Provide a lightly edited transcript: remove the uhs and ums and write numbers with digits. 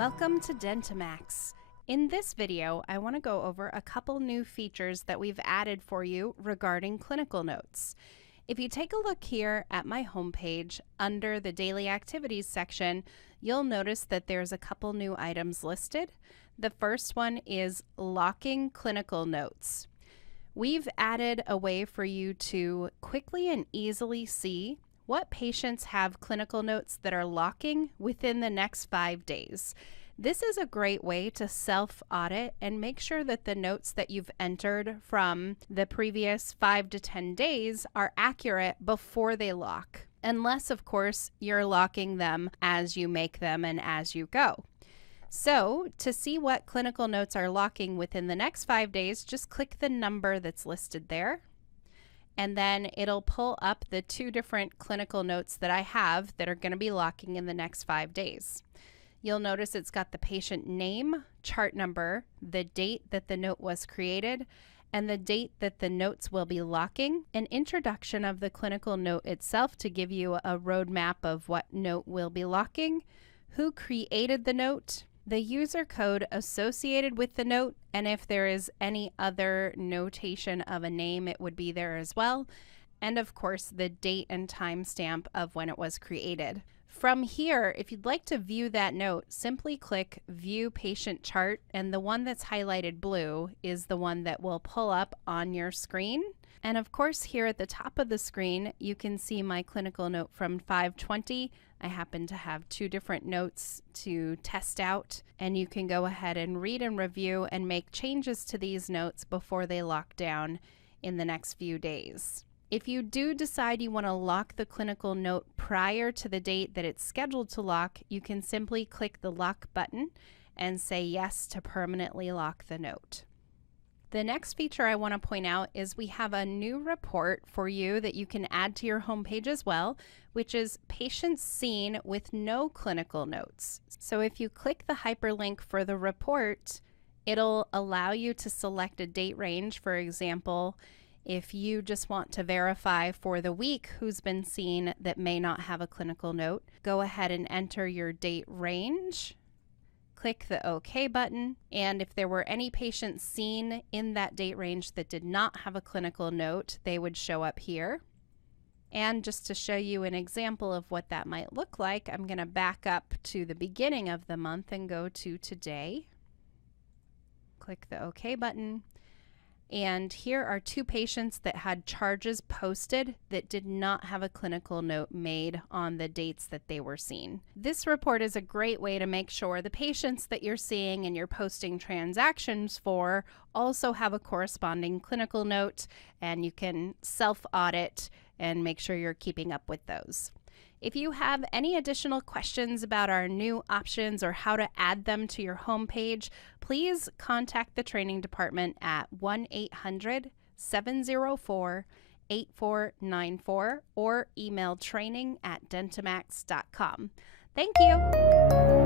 Welcome to DentiMax. In this video, I want to go over a couple new features that we've added for you regarding clinical notes. If you take a look here at my homepage under the Daily Activities section, you'll notice that there's a couple new items listed. The first one is locking clinical notes. We've added a way for you to quickly and easily see what patients have clinical notes that are locking within the next 5 days. This is a great way to self-audit and make sure that the notes that you've entered from the previous 5 to 10 days are accurate before they lock, unless, of course, you're locking them as you make them and as you go. So, to see what clinical notes are locking within the next 5 days, just click the number that's listed there. And then it'll pull up the 2 different clinical notes that I have that are going to be locking in the next 5 days. You'll notice it's got the patient name, chart number, the date that the note was created, and the date that the notes will be locking, an introduction of the clinical note itself to give you a roadmap of what note will be locking, who created the note, the user code associated with the note, and if there is any other notation of a name, it would be there as well, and of course the date and time stamp of when it was created. From here, if you'd like to view that note, simply click View Patient Chart, and the one that's highlighted blue is the one that will pull up on your screen. And of course, here at the top of the screen, you can see my clinical note from 5/20. I happen to have 2 different notes to test out, and you can go ahead and read and review and make changes to these notes before they lock down in the next few days. If you do decide you want to lock the clinical note prior to the date that it's scheduled to lock, you can simply click the lock button and say yes to permanently lock the note. The next feature I want to point out is we have a new report for you that you can add to your homepage as well, which is patients seen with no clinical notes. So if you click the hyperlink for the report, it'll allow you to select a date range. For example, if you just want to verify for the week who's been seen that may not have a clinical note, go ahead and enter your date range. Click the OK button, and if there were any patients seen in that date range that did not have a clinical note, they would show up here. And just to show you an example of what that might look like, I'm going to back up to the beginning of the month and go to today. Click the OK button. And here are 2 patients that had charges posted that did not have a clinical note made on the dates that they were seen. This report is a great way to make sure the patients that you're seeing and you're posting transactions for also have a corresponding clinical note, and you can self-audit and make sure you're keeping up with those. If you have any additional questions about our new options or how to add them to your homepage, please contact the training department at 1-800-704-8494 or email training@dentimax.com. Thank you.